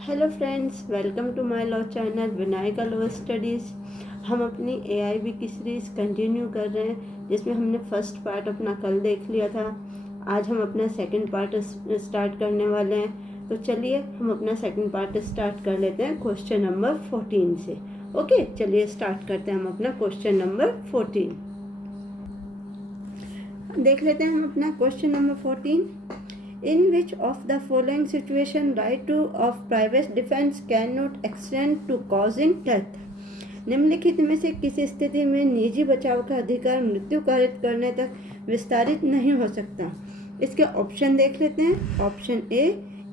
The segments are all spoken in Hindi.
Hello friends, welcome to my law channel Vinayaka law studies. हम अपनी AIB की सीरीज़ कंटिन्यू कर रहे हैं, जिसमें हमने फर्स्ट पार्ट अपना कल देख लिया था। आज हम अपना सेकंड पार्ट स्टार्ट करने वाले हैं। तो चलिए हम अपना सेकंड पार्ट स्टार्ट कर लेते हैं क्वेश्चन नंबर 14 से। ओके, चलिए स्टार्ट करते हैं हम अपना क्वेश्चन नंबर 14। देख लेते हैं हम अपना question number 14। In which of the following situation right to of private defense cannot extend to causing death? निम्नलिखित में से किसी स्थिति में निजी बचाव का अधिकार मृत्यु कारित करने तक विस्तारित नहीं हो सकता। इसके ऑप्शन देख लेते हैं। Option A,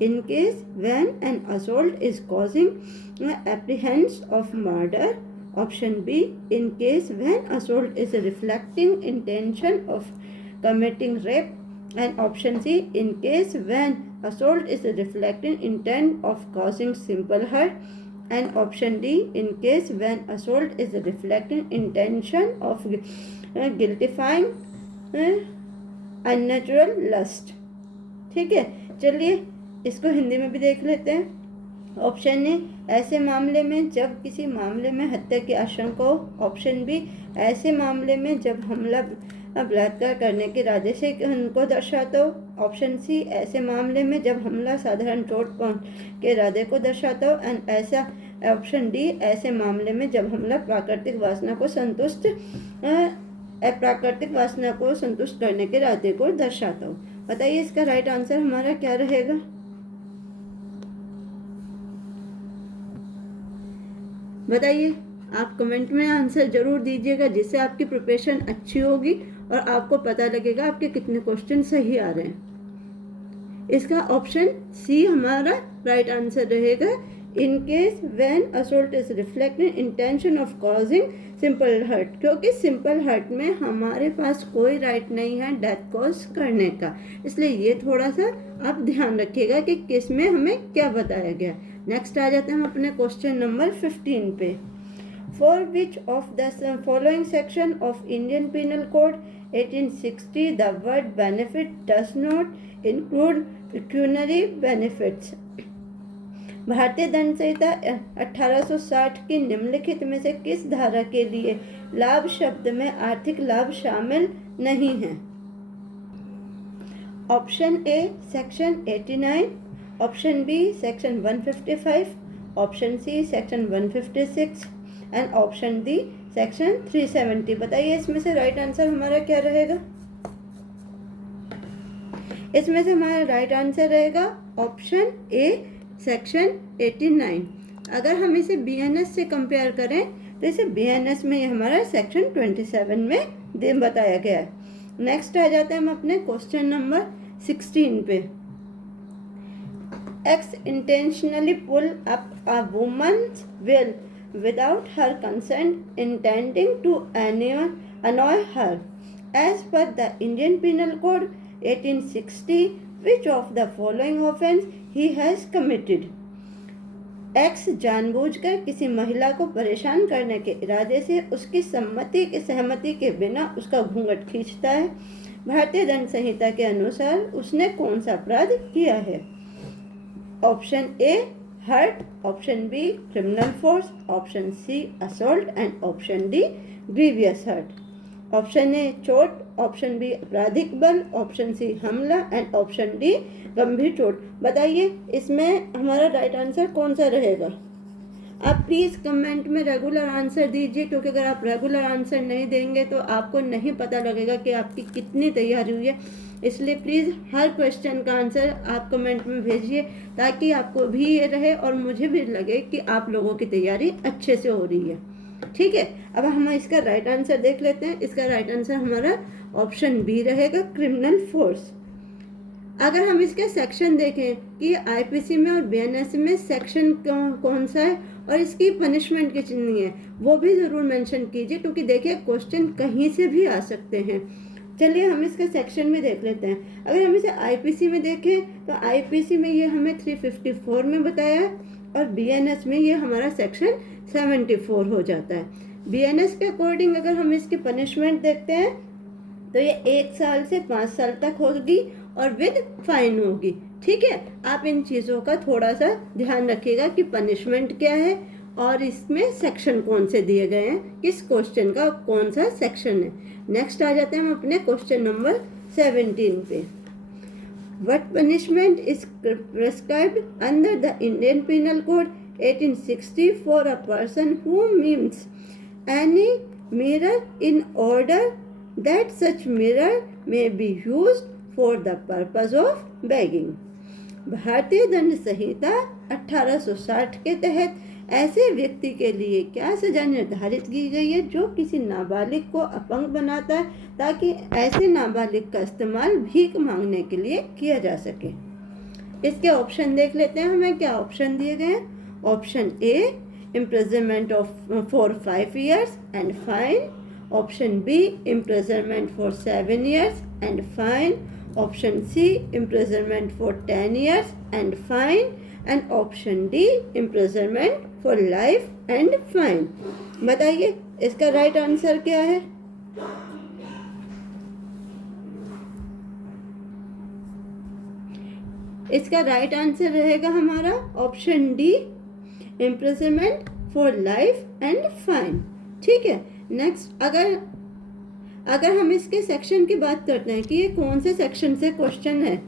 in case when an assault is causing apprehension of murder. Option B, in case when assault is reflecting intention of committing rape. And option C, in case when assault is reflecting intent of causing simple hurt. And option D, in case when assault is reflecting intention of guiltifying unnatural lust। ठीक है, चलिए इसको हिंदी में भी देख लेते हैं। ऑप्शन ए, ऐसे मामले में जब किसी मामले में हत्या की आशंका हो। ऑप्शन बी, ऐसे मामले में जब हमला बलात्कार करने के इरादे से उनको दर्शाता हो। ऑप्शन सी, ऐसे मामले में जब हमला साधारण चोट पहुंच के इरादे को दर्शाता हो। एंड ऐसा ऑप्शन डी, ऐसे मामले में जब हमला प्राकृतिक वासना को संतुष्ट करने के इरादे को दर्शाता हो। बताइए इसका राइट आंसर हमारा क्या रहेगा। बताइए, आप कमेंट में आंसर जरूर दीजिएगा, जिससे आपकी प्रिपरेशन अच्छी होगी और आपको पता लगेगा आपके कितने क्वेश्चन सही आ रहे हैं। इसका ऑप्शन सी हमारा राइट आंसर रहेगा। In case when assault is reflecting intention of causing simple hurt, क्योंकि सिंपल हर्ट में हमारे पास कोई राइट नहीं है डेथ कॉज करने का। इसलिए ये थोड़ा सा आप ध्यान रखिएगा कि किस में हमें क्या बताया गया। नेक्स्ट आ जाते हैं हम अपने क्वेश्चन नंबर 15 पे। For which of the following section of Indian Penal Code 1860 the word benefit does not include pecuniary benefits? भारतीय दंड संहिता 1860 की निम्नलिखित में से किस धारा के लिए लाभ शब्द में आर्थिक लाभ शामिल नहीं है। Option A, section 89। Option B, section 155। Option C, section 156। And option D, section 370। बताइए इसमें से राइट आंसर हमारा क्या रहेगा। इसमें से हमारा राइट आंसर रहेगा ऑप्शन ए, सेक्शन 89। अगर हम इसे BNS से कंपेयर करें तो इसे BNS में ये हमारा सेक्शन 27 में बताया गया है। नेक्स्ट आ जाते हैं हम अपने क्वेश्चन नंबर 16 पे। X intentionally pull up a woman's will without her consent, intending to annoy her. As per the Indian Penal Code 1860, which of the following offence he has committed? X जानबूझकर किसी महिला को परेशान करने के इरादे से उसकी सहमति के बिना उसका घूंघट खींचता है। भारतीय दंड संहिता के अनुसार उसने कौन सा अपराध किया है। Option A, hurt. Option B, criminal force. Option C, assault. And option D, grievous hurt. Option A, चोट। ऑप्शन बी, आपराधिक बल। ऑप्शन सी, हमला। एंड ऑप्शन डी, गंभीर चोट। बताइए इसमें हमारा राइट आंसर कौन सा रहेगा। आप प्लीज़ कमेंट में रेगुलर आंसर दीजिए, क्योंकि अगर आप रेगुलर आंसर नहीं देंगे तो आपको नहीं पता लगेगा कि आपकी कितनी तैयारी हुई है। इसलिए प्लीज़ हर क्वेश्चन का आंसर आप कमेंट में भेजिए, ताकि आपको भी ये रहे और मुझे भी लगे कि आप लोगों की तैयारी अच्छे से हो रही है। ठीक है, अब हम इसका राइट आंसर देख लेते हैं। इसका राइट आंसर हमारा ऑप्शन बी रहेगा, क्रिमिनल फोर्स। अगर हम इसके सेक्शन देखें कि IPC में और BNS में सेक्शन कौन सा है और इसकी पनिशमेंट कितनी है, वो भी ज़रूर मेंशन कीजिए, क्योंकि देखिए क्वेश्चन कहीं से भी आ सकते हैं। चलिए हम इसके सेक्शन में देख लेते हैं। अगर हम इसे IPC में देखें तो IPC में ये हमें 354 में बताया है और BNS में ये हमारा सेक्शन 74 हो जाता है। BNS के अकॉर्डिंग अगर हम इसकी पनिशमेंट देखते हैं तो ये 1 साल से 5 साल तक होगी और विद फाइन होगी। ठीक है, आप इन चीज़ों का थोड़ा सा ध्यान रखिएगा कि पनिशमेंट क्या है और इसमें सेक्शन कौन से दिए गए हैं, किस क्वेश्चन का कौन सा सेक्शन है। नेक्स्ट आ जाते हैं हम अपने क्वेश्चन नंबर 17 पे। What punishment is prescribed under the Indian Penal Code 1860 for a person who mimes any mirror in order that such mirror may be used for the purpose of begging? भारतीय दंड संहिता 1860 के तहत ऐसे व्यक्ति के लिए क्या सजा निर्धारित की गई है जो किसी नाबालिग को अपंग बनाता है, ताकि ऐसे नाबालिग का इस्तेमाल भीख मांगने के लिए किया जा सके। इसके ऑप्शन देख लेते हैं, हमें क्या ऑप्शन दिए गए हैं। Option A, imprisonment for 5 years and fine. Option B, imprisonment for 7 years and fine. Option C, imprisonment for 10 years and fine. And option D, imprisonment for life and fine. बताइए इसका राइट आंसर क्या है। इसका राइट आंसर रहेगा हमारा option D, imprisonment for life and fine. ठीक है, नेक्स्ट अगर हम इसके सेक्शन की बात करते हैं कि ये कौन से सेक्शन से क्वेश्चन है,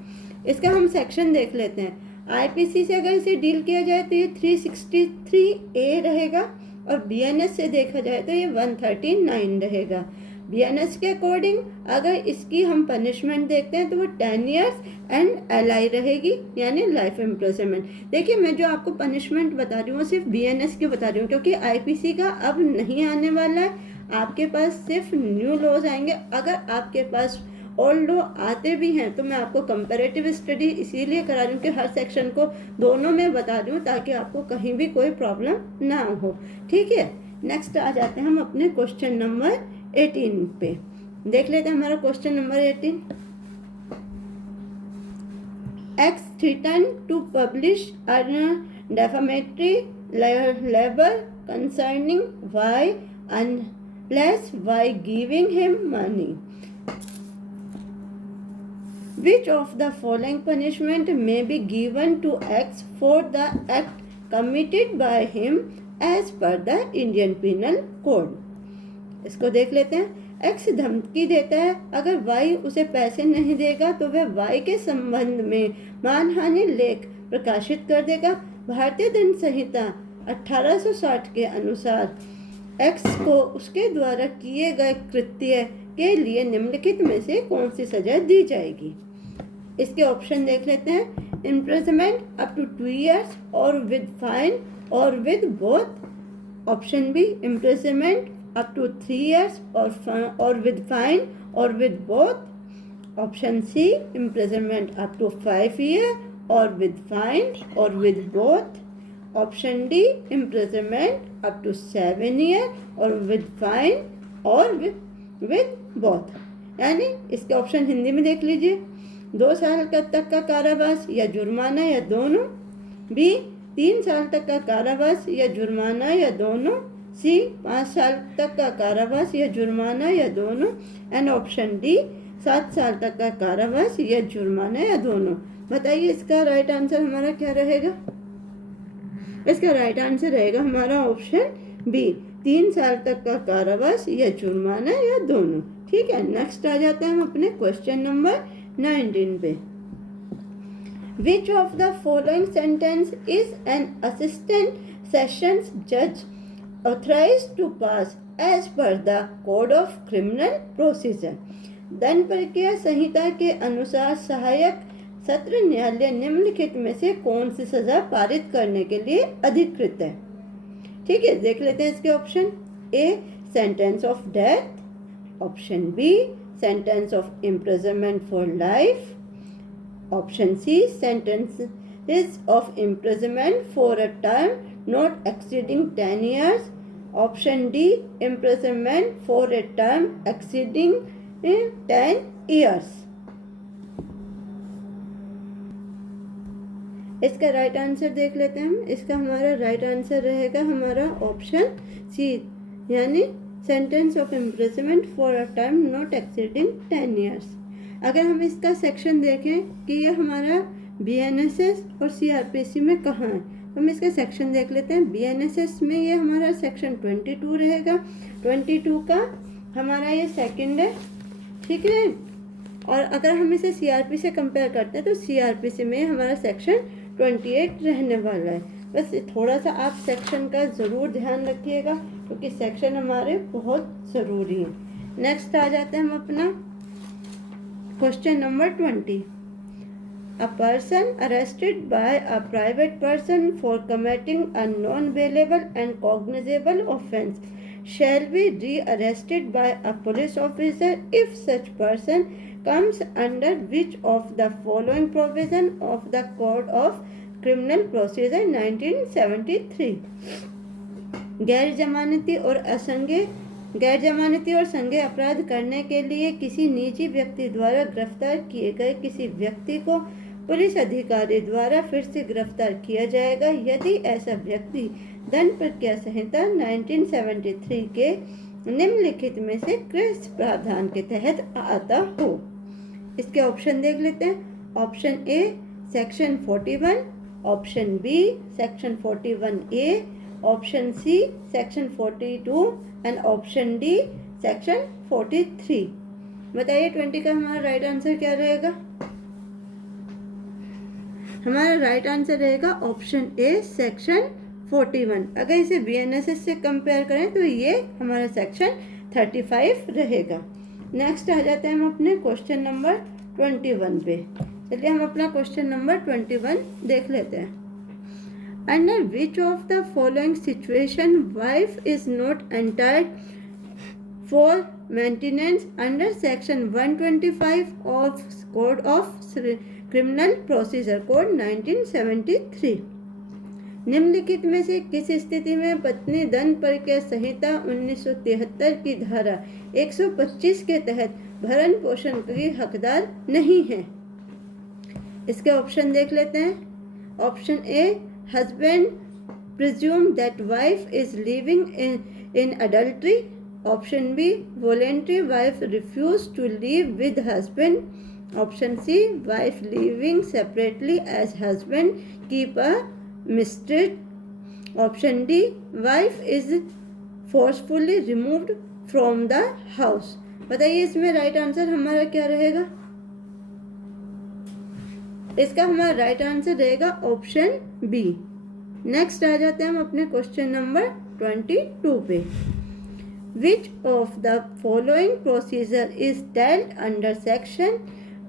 इसका हम सेक्शन देख लेते हैं। आईपीसी से अगर इसे डील किया जाए तो ये 363A रहेगा और बीएनएस से देखा जाए तो ये 139 रहेगा। बीएनएस के अकॉर्डिंग अगर इसकी हम पनिशमेंट देखते हैं तो वो 10 इयर्स एंड एलआई रहेगी, यानी लाइफ इम्प्रिजनमेंट। देखिए मैं जो आपको पनिशमेंट बता रही हूँ सिर्फ बीएनएस की बता रही हूँ, क्योंकि आईपीसी का अब नहीं आने वाला है, आपके पास सिर्फ न्यू लॉज आएंगे। अगर आपके पास ओल्ड लॉ आते भी हैं तो मैं आपको कंपैरेटिव स्टडी इसीलिए करा रही हूँ कि हर सेक्शन को दोनों में बता रही हूँ ताकि आपको कहीं भी कोई प्रॉब्लम ना हो। ठीक है, नेक्स्ट आ जाते हैं हम अपने क्वेश्चन नंबर 18 पे। देख लेते हैं हमारा question number 18। X threatened to publish a defamatory libel concerning Y unless Y giving him money. Which of the following punishment may be given to X for the act committed by him as per the Indian Penal Code? इसको देख लेते हैं। X धमकी देता है अगर Y उसे पैसे नहीं देगा तो वह Y के संबंध में मानहानि लेख प्रकाशित कर देगा। भारतीय दंड संहिता 1860 के अनुसार X को उसके द्वारा किए गए कृत्य के लिए निम्नलिखित में से कौन सी सजा दी जाएगी। इसके ऑप्शन देख लेते हैं। इम्प्रिजनमेंट अप टू 2 years और विद फाइन और with both. Option B, imprisonment up to 3 years और विद फाइन और with both. Option C, imprisonment up to 5 years और विद फाइन और with both. Option D, imprisonment up to 7 years और विद फाइन और विद बोथ। यानी इसके ऑप्शन हिंदी में देख लीजिए। 2 साल तक का कारावास या जुर्माना या दोनों। बी, 3 साल तक का कारावास या जुर्माना या दोनों। सी, 5 साल तक का कारावास या जुर्माना या दोनों। एंड ऑप्शन डी, 7 साल तक का कारावास या जुर्माना या दोनों। बताइए इसका राइट आंसर हमारा क्या रहेगा। इसका राइट आंसर रहेगा हमारा ऑप्शन बी, 3 साल तक का कारावास या जुर्माना या दोनों। ठीक है, नेक्स्ट आ जाते हैं हम अपने क्वेश्चन नंबर 19 पे। Which of the following sentence is an assistant sessions judge authorized to pass as per the Code of Criminal Procedure? दंड प्रक्रिया संहिता के अनुसार सहायक सत्र न्यायालय निम्नलिखित में से कौन सी सजा पारित करने के लिए अधिकृत है। ठीक है, देख लेते हैं इसके option. A, sentence of death. Option B, sentence of imprisonment for life. Option C, sentences of imprisonment for a term not exceeding 10 years. Option D, imprisonment for a term exceeding 10 years. इसका राइट आंसर देख लेते हैं हम। इसका हमारा राइट आंसर रहेगा हमारा ऑप्शन सी, यानी sentence of imprisonment for a time not exceeding 10 years। अगर हम इसका सेक्शन देखें कि ये हमारा बीएनएसएस और सीआरपीसी में कहाँ है। तो हम इसका सेक्शन देख लेते हैं। बीएनएसएस में ये हमारा सेक्शन 22 रहेगा। 22 का हमारा ये सेकंड है, ठीक है। और अगर हम इसे सीआरपी से कंपेयर करते हैं तो सीआरपीसी में हमारा सेक्शन 28 रहने वाला है। बस थोड़ा सा आप सेक्शन का ज़रूर ध्यान रखिएगा क्योंकि सेक्शन हमारे बहुत ज़रूरी हैं। नेक्स्ट आ जाते हैं हम अपना question number 20। A person arrested by a private person for committing a non-bailable and cognizable offence shall be re-arrested by a police officer if such person comes under which of the following provision of the Code of Criminal Procedure 1973। गैर जमानती और संज्ञेय अपराध करने के लिए किसी निजी व्यक्ति द्वारा गिरफ्तार किए गए किसी व्यक्ति को पुलिस अधिकारी द्वारा फिर से गिरफ्तार किया जाएगा यदि ऐसा व्यक्ति दंड प्रक्रिया संहिता 1973 के निम्नलिखित में से किस प्रावधान के तहत आता हो। इसके ऑप्शन देख लेते हैं। Option A section 41, option B section 41A, option C section 42 and option D section 43। बताइए 20 का हमारा राइट आंसर क्या रहेगा। हमारा राइट आंसर रहेगा ऑप्शन ए सेक्शन 41। अगर इसे बीएनएसएस से कंपेयर करें तो ये हमारा सेक्शन 35 रहेगा। नेक्स्ट आ जाते हैं हम अपने क्वेश्चन नंबर 21 पे। चलिए हम अपना क्वेश्चन नंबर 21 देख लेते हैं। Under which of the following situation wife is not entitled for maintenance under section 125 of Code of Criminal Procedure Code 1973। निम्नलिखित में से किस स्थिति में पत्नी दंड प्रक्रिया संहिता 1973 की धारा 125 के तहत भरण पोषण की हकदार नहीं है। इसके ऑप्शन देख लेते हैं। Option A husband presume that wife is living in adultery. Option B voluntary wife refuse to live with husband. Option C wife living separately as husband keep a mistress. Option D wife is forcefully removed from the house। बताइए इसमें राइट आंसर हमारा क्या रहेगा। इसका हमारा राइट आंसर रहेगा ऑप्शन बी। नेक्स्ट आ जाते हैं हम अपने क्वेश्चन नंबर 22 पे। Which of the following procedure is dealt under section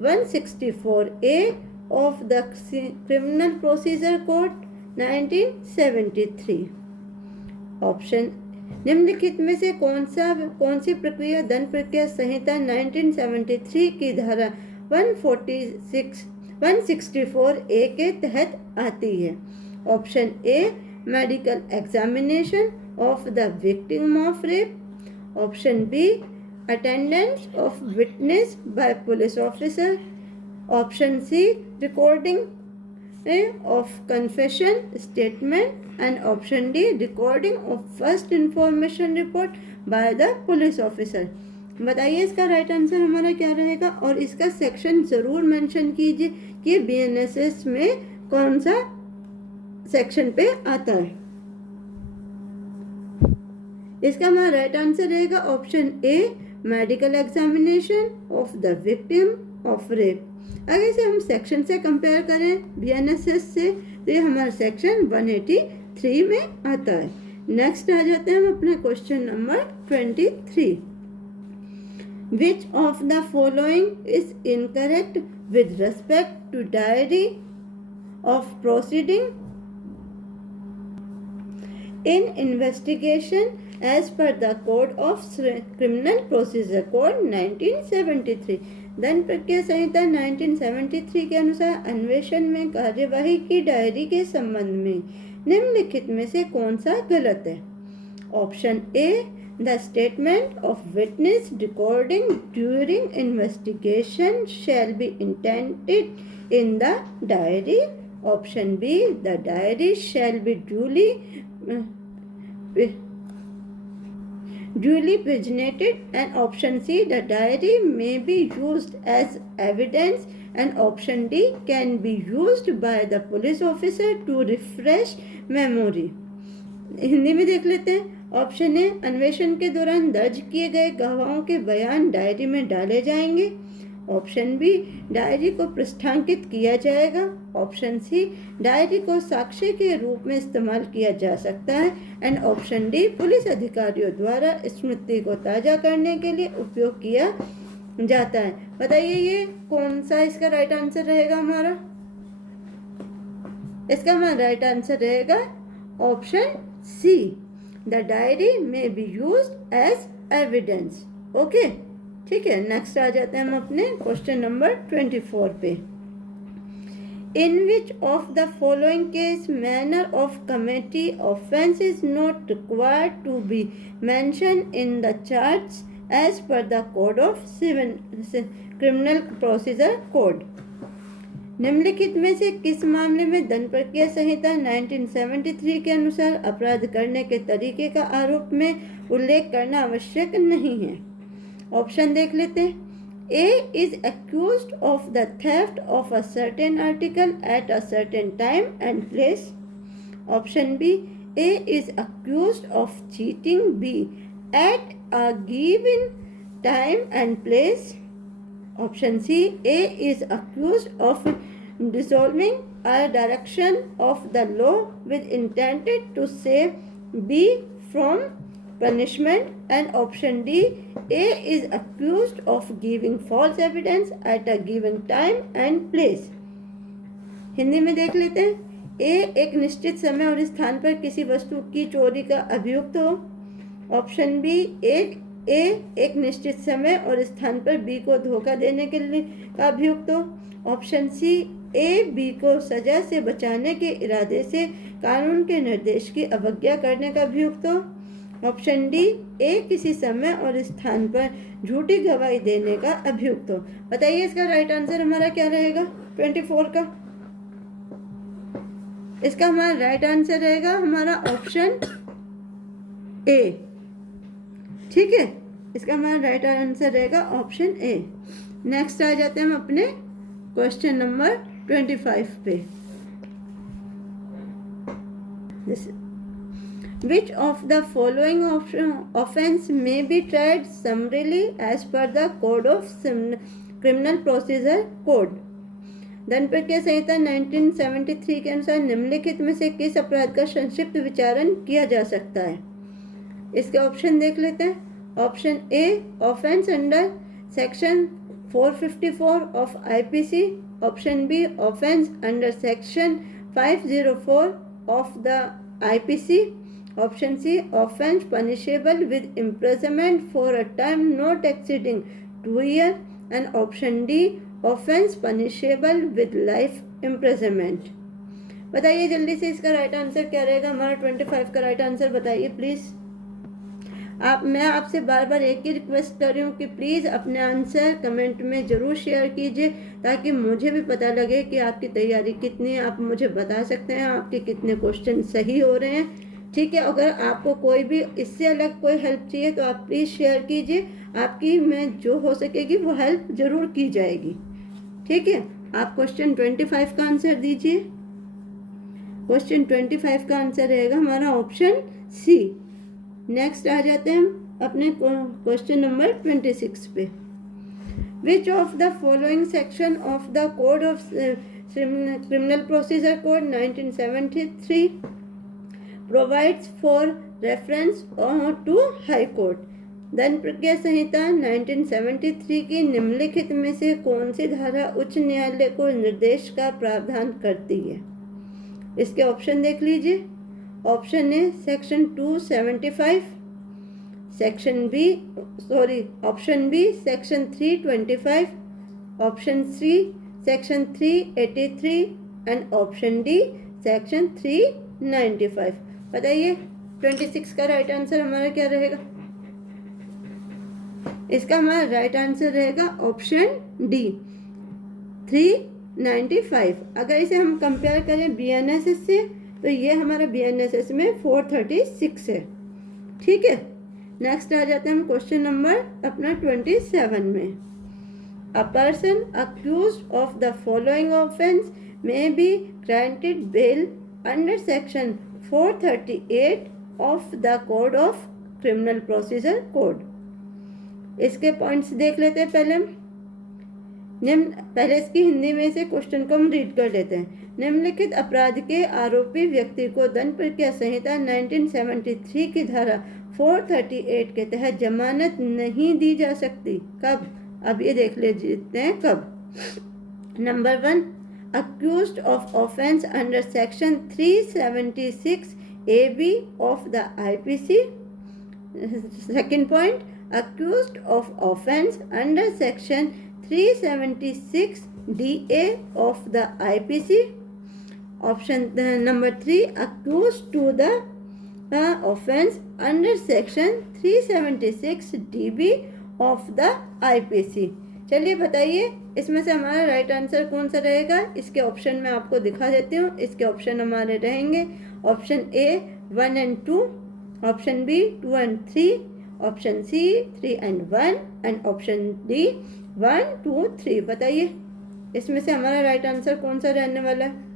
164A of the criminal procedure code 1973। Option निम्नलिखित में से कौन सी प्रक्रिया दंड प्रक्रिया संहिता 1973 की धारा 164A के तहत आती है। Option A medical examination of the victim of rape. Option B attendance of witness by police officer. Option C recording of confession statement and option D recording of first information report by the police officer. बताइए इसका राइट आंसर हमारा क्या रहेगा और इसका सेक्शन ज़रूर मेंशन कीजिए कि बीएनएसएस में कौन सा सेक्शन पे आता है। इसका हमारा राइट आंसर रहेगा option A medical examination of the victim of rape. अगर इसे हम सेक्शन से कंपेयर करें बीएनएसएस से तो ये हमारा सेक्शन 183 में आता है। नेक्स्ट आ जाते हैं हम अपने question number 23। Which of the following is incorrect with respect to diary of proceeding in investigation as per the Code of Criminal Procedure Code 1973। दंड प्रक्रिया संहिता 1973 के अनुसार अन्वेषण में कार्यवाही की डायरी के संबंध में निम्नलिखित में से कौन सा गलत है। Option A The statement of witness recording during investigation shall be intended in the diary. Option B the diary shall be duly paginated and option C the diary may be used as evidence and option D can be used by the police officer to refresh memory. Hindi में देख लेते हैं। ऑप्शन ए, अन्वेषण के दौरान दर्ज किए गए गवाहों के बयान डायरी में डाले जाएंगे। ऑप्शन बी, डायरी को पृष्ठांकित किया जाएगा। ऑप्शन सी, डायरी को साक्ष्य के रूप में इस्तेमाल किया जा सकता है। एंड ऑप्शन डी, पुलिस अधिकारियों द्वारा स्मृति को ताज़ा करने के लिए उपयोग किया जाता है। बताइए ये कौन सा इसका राइट आंसर रहेगा हमारा? इसका हमारा राइट आंसर रहेगा ऑप्शन सी, द डायरी में be used as evidence. Okay, ठीक है। नेक्स्ट आ जाते हैं हम अपने क्वेश्चन नंबर 24 पे। In which of the following case manner of committee offence is not required to be mention in the charge as per the code of civil criminal procedure code. निम्नलिखित में से किस मामले में दंड प्रक्रिया संहिता 1973 के अनुसार अपराध करने के तरीके का आरोप में उल्लेख करना आवश्यक नहीं है? ऑप्शन देख लेते हैं। A is accused of the theft of a certain article at a certain time and place. Option B, A is accused of cheating B at a given time and place. Option C, A is accused of dissolving a direction of the law with intended to save B from punishment. And option D, A is accused of giving false evidence at a given time and place. Hindi में देख लेते हैं। ए एक निश्चित समय और स्थान पर किसी वस्तु की चोरी का अभियुक्त हो। ऑप्शन बी, ए एक निश्चित समय और स्थान पर बी को धोखा देने के लिए का अभियुक्त हो। ऑप्शन सी, ए बी को सजा से बचाने के इरादे से कानून के निर्देश की अवज्ञा करने का अभियुक्त हो। ऑप्शन डी, ए किसी समय और स्थान पर झूठी गवाही देने का अभियुक्त हो। बताइए इसका राइट आंसर हमारा क्या रहेगा 24 का? इसका हमारा राइट आंसर रहेगा हमारा ऑप्शन ए। ठीक है, इसका हमारा राइट आंसर रहेगा ऑप्शन ए। नेक्स्ट आ जाते हैं हम अपने क्वेश्चन नंबर 25 पे। Which of the following offense may be tried summarily as per the Code of Criminal Procedure Code? दंड प्रक्रिया संहिता 1973 के अनुसार निम्नलिखित में से किस अपराध का संक्षिप्त विचारण किया जा सकता है? इसके ऑप्शन देख लेते हैं। Option A, offence under section 454 of IPC. Option B, offence under section 504 of the IPC. Option C, offence punishable with imprisonment for a time not exceeding 2 years। And option D, offence punishable with life imprisonment. बताइए जल्दी से इसका राइट आंसर क्या रहेगा हमारा 25 का राइट आंसर बताइए प्लीज़। मैं आपसे बार बार एक ही रिक्वेस्ट कर रही हूँ कि प्लीज़ अपने आंसर कमेंट में ज़रूर शेयर कीजिए ताकि मुझे भी पता लगे कि आपकी तैयारी कितनी है। आप मुझे बता सकते हैं आपके कितने क्वेश्चन सही हो रहे हैं। ठीक है, अगर आपको कोई भी इससे अलग कोई हेल्प चाहिए तो आप प्लीज़ शेयर कीजिए। आपकी मैं जो हो सकेगी वो हेल्प ज़रूर की जाएगी। ठीक है, आप क्वेश्चन 25 का आंसर दीजिए। क्वेश्चन 25 का आंसर रहेगा हमारा ऑप्शन सी। नेक्स्ट आ जाते हैं हम अपने क्वेश्चन नंबर 26 पे। Which of the following section of the code of criminal procedure code 1973 provides for reference to high court? दंड प्रक्रिया संहिता 1973 की निम्नलिखित में से कौन सी धारा उच्च न्यायालय को निर्देश का प्रावधान करती है? इसके ऑप्शन देख लीजिए। Option A, section 275। Option B, section 325। Option C, section 383। And option D, section 395। बताइए 26 का राइट आंसर हमारा क्या रहेगा? इसका हमारा राइट आंसर रहेगा ऑप्शन डी 395। अगर इसे हम कंपेयर करें बीएनएसएस से तो ये हमारा बीएनएसएस में 436 है। ठीक है, नेक्स्ट आ जाते हैं हम क्वेश्चन नंबर अपना 27 में। A person accused of the following offence may be granted bail under section 438 of the Code of Criminal Procedure Code. इसके पॉइंट्स देख लेते हैं पहले इसकी हिंदी में से क्वेश्चन को हम रीड कर लेते हैं। निम्नलिखित अपराध के आरोपी व्यक्ति को दंड प्रक्रिया संहिता 1973 की धारा 438 के तहत जमानत नहीं दी जा सकती। कब? अब ये देख लेते हैं कब। Number 1, accused of offence under section 376 AB of the IPC. Second point, accused of offence under section 376 DA of the IPC. Option number 3, accused to the offence under section 376 DB of the IPC. चलिए बताइए इसमें से हमारा राइट आंसर कौन सा रहेगा। इसके ऑप्शन मैं आपको दिखा देती हूँ। इसके ऑप्शन हमारे रहेंगे option A 1 and 2, option B 2 and 3, option C 3 and 1 and option D 1, 2, 3। बताइए इसमें से हमारा राइट आंसर कौन सा रहने वाला है।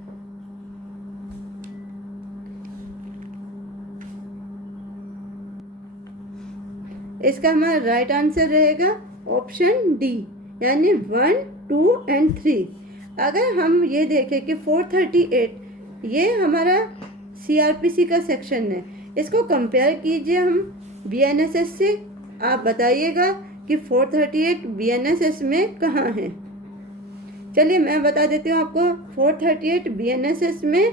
इसका हमारा राइट आंसर रहेगा ऑप्शन डी, यानी 1, 2 and 3। अगर हम ये देखें कि 438 ये हमारा CRPC का सेक्शन है, इसको कंपेयर कीजिए हम BNSS से। आप बताइएगा कि 438 BNSS में कहाँ है। चलिए मैं बता देती हूँ आपको। 438 BNSS में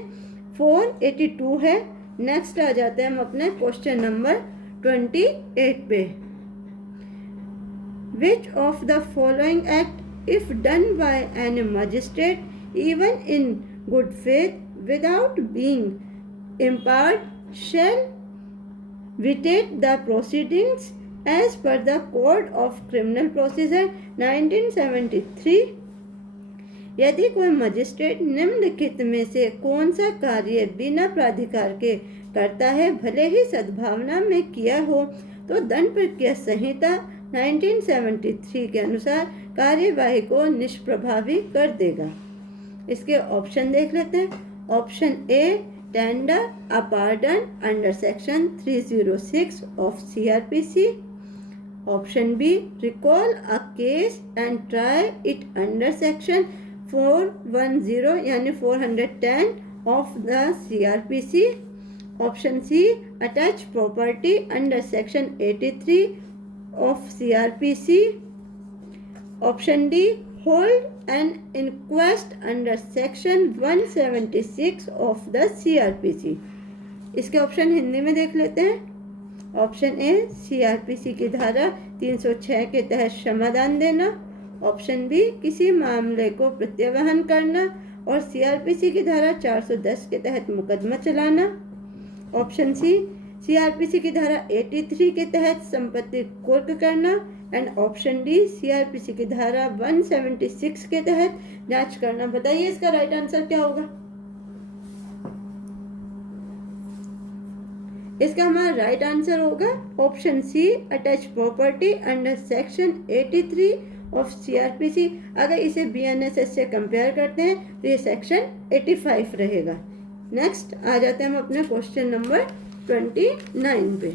482 है। नेक्स्ट आ जाते हैं हम अपने क्वेश्चन नंबर 28 पे। Which of the following act, if done by an magistrate, even in good faith, without being empowered, shall vitiate the proceedings as per the Code of Criminal Procedure 1973? यदि कोई मजिस्ट्रेट निम्नलिखित में से कौन सा कार्य बिना प्राधिकार के करता है, भले ही सद्भावना में किया हो, तो दंड प्रक्रिया संहिता 1973 के अनुसार कार्यवाही को निष्प्रभावी कर देगा। इसके ऑप्शन देख लेते हैं। Option A, tender a pardon under section 306 of CRPC। Option B, recall a case and try it under section 410 यानी 410 of the CRPC। Option C, attach property under section 83 of CRPC. Option D, hold an inquest under section 176 of the CRPC. इसके ऑप्शन हिंदी में देख लेते हैं। ऑप्शन ए, CRPC की धारा 306 के तहत क्षमादान देना। ऑप्शन बी, किसी मामले को प्रत्याह्वान करना और CRPC की धारा 410 के तहत मुकदमा चलाना। ऑप्शन सी, CRPC की धारा 83 के तहत संपत्ति कुर्क करना एंड ऑप्शन डी, CRPC की धारा 176 के तहत जांच करना। बताइए इसका राइट आंसर क्या होगा। इसका हमारा राइट आंसर होगा option C, attach property under section 83 of CRPC। अगर इसे BNSS से कंपेयर करते हैं तो ये सेक्शन 85 रहेगा। नेक्स्ट आ जाते हैं हम अपने क्वेश्चन नंबर 29 पे।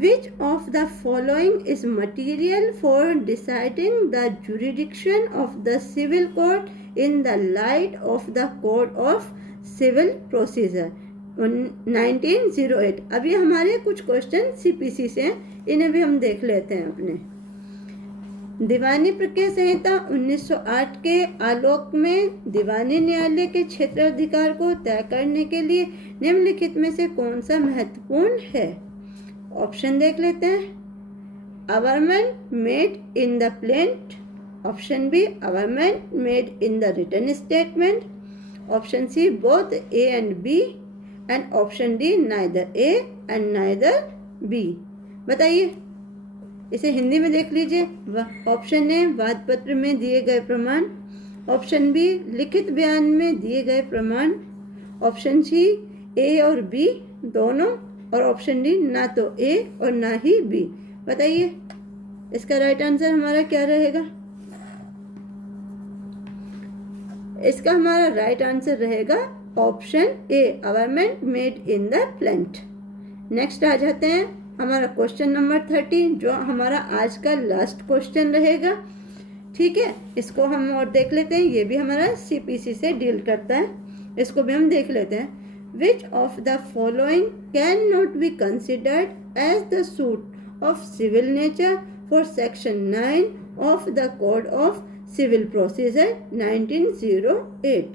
Which of the following is material for deciding the jurisdiction of the civil court in the light of the Code of Civil Procedure 1908? अभी हमारे कुछ क्वेश्चन CPC से हैं, इन्हें भी हम देख लेते हैं अपने। दीवानी प्रक्रिया संहिता 1908 के आलोक में दीवानी न्यायालय के क्षेत्राधिकार को तय करने के लिए निम्नलिखित में से कौन सा महत्वपूर्ण है। ऑप्शन देख लेते हैं। Averment made in the plaint. Option B, averment made in the written statement. Option C, both A and B and option D, neither A and neither B. बताइए इसे हिंदी में देख लीजिए। ऑप्शन ए, वाद पत्र में दिए गए प्रमाण। ऑप्शन बी, लिखित बयान में दिए गए प्रमाण। ऑप्शन सी, ए और बी दोनों। और ऑप्शन डी, ना तो ए और ना ही बी। बताइए इसका राइट आंसर हमारा क्या रहेगा? इसका हमारा राइट आंसर रहेगा option A, averment made in the plant. Next आ जाते हैं हमारा क्वेश्चन नंबर 30, जो हमारा आज का लास्ट क्वेश्चन रहेगा। ठीक है, इसको हम और देख लेते हैं, ये भी हमारा सीपीसी से डील करता है, इसको भी हम देख लेते हैं। Which of the following cannot be considered as the suit of civil nature for section 9 of the Code of Civil Procedure 1908?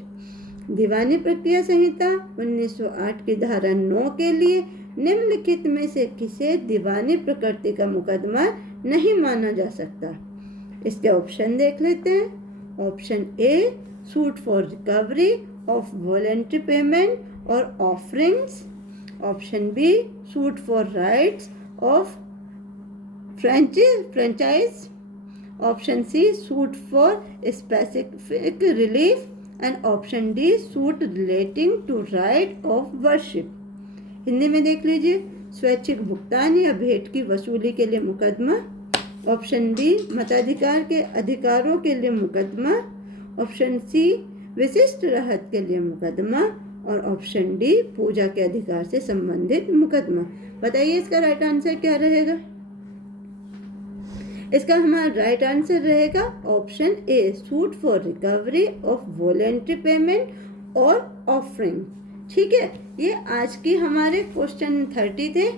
दीवानी प्रक्रिया संहिता 1908 की धारा 9 के लिए निम्नलिखित में से किसे दीवानी प्रकृति का मुकदमा नहीं माना जा सकता? इसके ऑप्शन देख लेते हैं। Option A, suit for recovery of voluntary payment or offerings. Option B, suit for rights of franchise. Option C, suit for specific relief. And option D, suit relating to right of worship. Hindi में देख लीजिए, स्वैच्छिक भुगतान या भेंट की वसूली के लिए मुकदमा। ऑप्शन डी, मताधिकार के अधिकारों के लिए मुकदमा। ऑप्शन सी, विशिष्ट राहत के लिए मुकदमा। और ऑप्शन डी, पूजा के अधिकार से संबंधित मुकदमा। बताइए इसका राइट आंसर क्या रहेगा? इसका हमारा राइट आंसर रहेगा option A, suit for recovery of voluntary payment और ऑफरिंग। ठीक है, ये आज की हमारे क्वेश्चन 30 थे।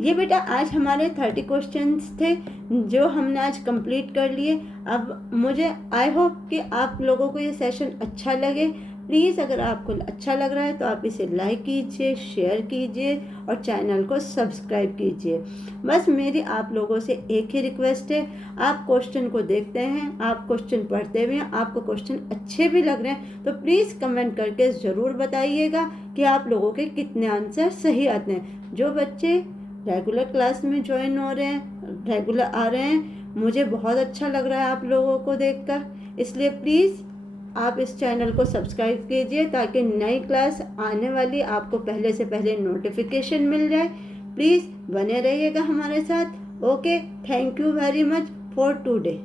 ये बेटा आज हमारे 30 क्वेश्चंस थे जो हमने आज कंप्लीट कर लिए। अब मुझे आई होप कि आप लोगों को ये सेशन अच्छा लगे। प्लीज़ अगर आपको अच्छा लग रहा है तो आप इसे लाइक कीजिए, शेयर कीजिए और चैनल को सब्सक्राइब कीजिए। बस मेरी आप लोगों से एक ही रिक्वेस्ट है, आप क्वेश्चन को देखते हैं, आप क्वेश्चन पढ़ते हुए आपको क्वेश्चन अच्छे भी लग रहे हैं तो प्लीज़ कमेंट करके ज़रूर बताइएगा कि आप लोगों के कितने आंसर सही आते हैं। जो बच्चे रेगुलर क्लास में ज्वाइन हो रहे हैं, रेगुलर आ रहे हैं, मुझे बहुत अच्छा लग रहा है आप लोगों को देखकर। इसलिए प्लीज़ आप इस चैनल को सब्सक्राइब कीजिए ताकि नई क्लास आने वाली आपको पहले से पहले नोटिफिकेशन मिल जाए। प्लीज़ बने रहिएगा हमारे साथ। Okay, thank you very much for today.